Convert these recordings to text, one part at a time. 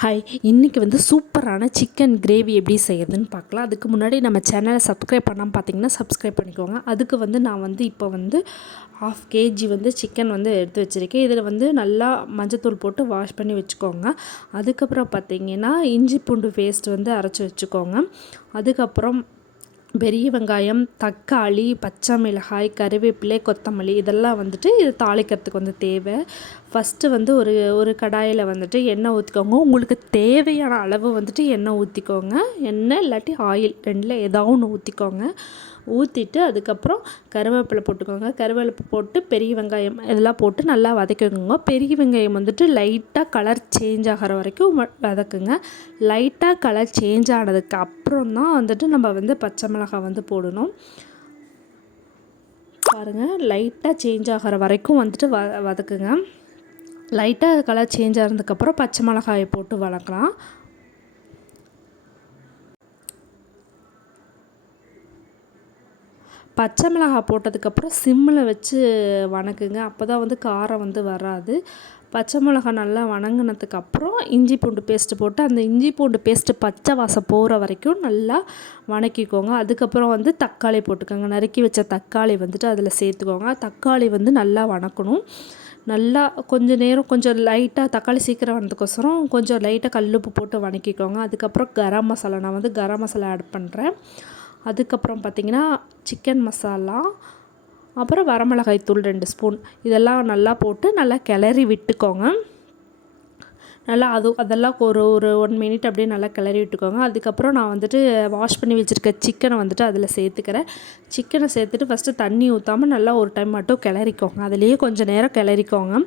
Hi இன்றைக்கி வந்து சூப்பரான சிக்கன் கிரேவி எப்படி செய்யறதுன்னு பார்க்கலாம். அதுக்கு முன்னாடி நம்ம சேனலை சப்ஸ்கிரைப் பண்ணாமல் பார்த்தீங்கன்னா சப்ஸ்கிரைப் பண்ணிக்கோங்க. அதுக்கு வந்து நான் வந்து இப்போ வந்து ஆஃப் கேஜி வந்து சிக்கன் வந்து எடுத்து வச்சுருக்கேன். இதில் வந்து நல்லா மஞ்சத்தூள் போட்டு வாஷ் பண்ணி வச்சுக்கோங்க. அதுக்கப்புறம் பார்த்தீங்கன்னா இஞ்சி பூண்டு பேஸ்ட் வந்து அரைச்சி வச்சுக்கோங்க. அதுக்கப்புறம் பெரிய வெங்காயம் தக்காளி பச்சை மிளகாய் கருவேப்பிலை கொத்தமல்லி இதெல்லாம் வந்துட்டு இது தாளிக்கிறதுக்கு வந்து தேவை. ஃபஸ்ட்டு வந்து ஒரு ஒரு கடாயில் வந்துட்டு எண்ணெய் ஊற்றிக்கோங்க உங்களுக்கு தேவையான அளவு வந்துட்டு எண்ணெய் ஊற்றிக்கோங்க எண்ணெய் இல்லாட்டி ஆயில் ரெண்டில் ஏதாவது ஒன்று ஊற்றிக்கோங்க ஊற்றிட்டு அதுக்கப்புறம் கருவேப்பிலை போட்டுக்கோங்க. கருவேப்பிலை போட்டு பெரிய வெங்காயம் இதெல்லாம் போட்டு நல்லா வதக்கிக்கோங்க பெரிய வெங்காயம் வந்துட்டு லைட்டாக கலர் சேஞ்ச் ஆகிற வரைக்கும் வதக்குங்க. லைட்டாக கலர் சேஞ்ச் ஆனதுக்கு அப்புறம் தான் வந்துட்டு நம்ம வந்து பச்சை மிளகாய் வந்து போடணும். பாருங்கள் லைட்டாக சேஞ்ச் ஆகிற வரைக்கும் வந்துட்டு வ வதக்குங்க. லைட்டாக கலர் சேஞ்ச் ஆனதுக்கப்புறம் பச்சை மிளகாயை போட்டு வளர்க்கலாம் பச்சை மிளகாய் போட்டதுக்கப்புறம் சிம்மில் வச்சு வணக்குங்க. அப்போ தான் வந்து காரம் வந்து வராது. பச்சை மிளகா நல்லா வணங்கினதுக்கப்புறம் இஞ்சி பூண்டு பேஸ்ட்டு போட்டு அந்த இஞ்சி பூண்டு பேஸ்ட்டு பச்சை வாசம் போகிற வரைக்கும் நல்லா வணக்கிக்கோங்க. அதுக்கப்புறம் வந்து தக்காளி போட்டுக்கோங்க. நறுக்கி வச்ச தக்காளி வந்துட்டு அதில் சேர்த்துக்கோங்க. தக்காளி வந்து நல்லா வணக்கணும். நல்லா கொஞ்சம் நேரம் கொஞ்சம் லைட்டாக தக்காளி சீக்கிரம் வந்ததுக்கோசரம் கொஞ்சம் லைட்டாக கல்லுப்பு போட்டு வணக்கிக்கோங்க. அதுக்கப்புறம் கரம் மசாலா நான் வந்து கரம் மசாலா ஆட் பண்ணுறேன் அதுக்கப்புறம் பார்த்திங்கன்னா சிக்கன் மசாலா அப்புறம் வரமிளகாய் தூள் ரெண்டு ஸ்பூன் இதெல்லாம் நல்லா போட்டு நல்லா கிளறி விட்டுக்கோங்க. நல்லா அது அதெல்லாம் ஒரு ஒரு ஒன் மினிட் அப்படியே நல்லா கிளறி விட்டுக்கோங்க. அதுக்கப்புறம் நான் வந்துட்டு வாஷ் பண்ணி வச்சுருக்க சிக்கனை வந்துட்டு அதில் சேர்த்துக்கிறேன். சிக்கனை சேர்த்துட்டு ஃபஸ்ட்டு தண்ணி ஊற்றாமல் நல்லா ஒரு டைம் மட்டும் கிளறிக்கோங்க. அதுலேயே கொஞ்சம் நேரம் கிளறிக்கோங்க.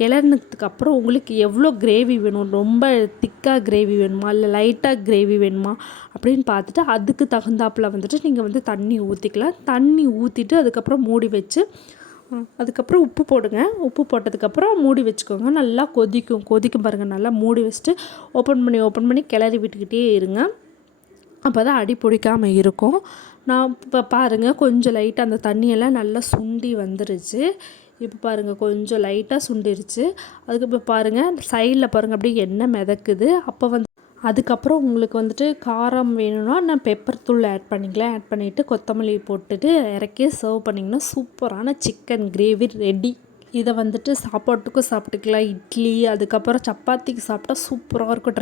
கிளறினதுக்கு அப்புறம் உங்களுக்கு எவ்வளோ கிரேவி வேணும்? ரொம்ப திக்காக கிரேவி வேணுமா? இல்லை லைட்டாக கிரேவி வேணுமா? அப்படின்னு பார்த்துட்டு அதுக்கு தகுந்தாப்பில் வந்துட்டு நீங்கள் வந்து தண்ணி ஊற்றிக்கலாம் தண்ணி ஊற்றிட்டு அதுக்கப்புறம் மூடி வச்சு அதுக்கப்புறம் உப்பு போடுங்க. உப்பு போட்டதுக்கப்புறம் மூடி வச்சுக்கோங்க. நல்லா கொதிக்கும். கொதிக்கும் பாருங்கள் நல்லா மூடி வச்சுட்டு ஓப்பன் பண்ணி ஓப்பன் பண்ணி கிளறி விட்டுக்கிட்டே இருங்க. அப்போ தான் அடி பிடிக்காமல் இருக்கும். நான் இப்போ பாருங்கள் கொஞ்சம் லைட்டாக அந்த தண்ணியெல்லாம் நல்லா சுண்டி வந்துருச்சு. இப்போ பாருங்கள் கொஞ்சம் லைட்டாக சுண்டிருச்சு. அதுக்கப்புறம் பாருங்கள் சைடில் பாருங்கள் அப்படியே எண்ணெய் மிதக்குது. அப்போ வந்து அதுக்கப்புறம் உங்களுக்கு வந்துட்டு காரம் வேணும்னா நான் பெப்பர் தூள் ஆட் பண்ணிக்கலாம் ஆட் பண்ணிவிட்டு கொத்தமல்லி போட்டுட்டு இறக்கி சர்வ் பண்ணிங்கன்னா சூப்பரான சிக்கன் கிரேவி ரெடி இதை வந்துட்டு சாப்பாட்டுக்கும் சாப்பிட்டுக்கலாம். இட்லி அதுக்கப்புறம் சப்பாத்திக்கு சாப்பிட்டா சூப்பராக இருக்கும். ட்ரை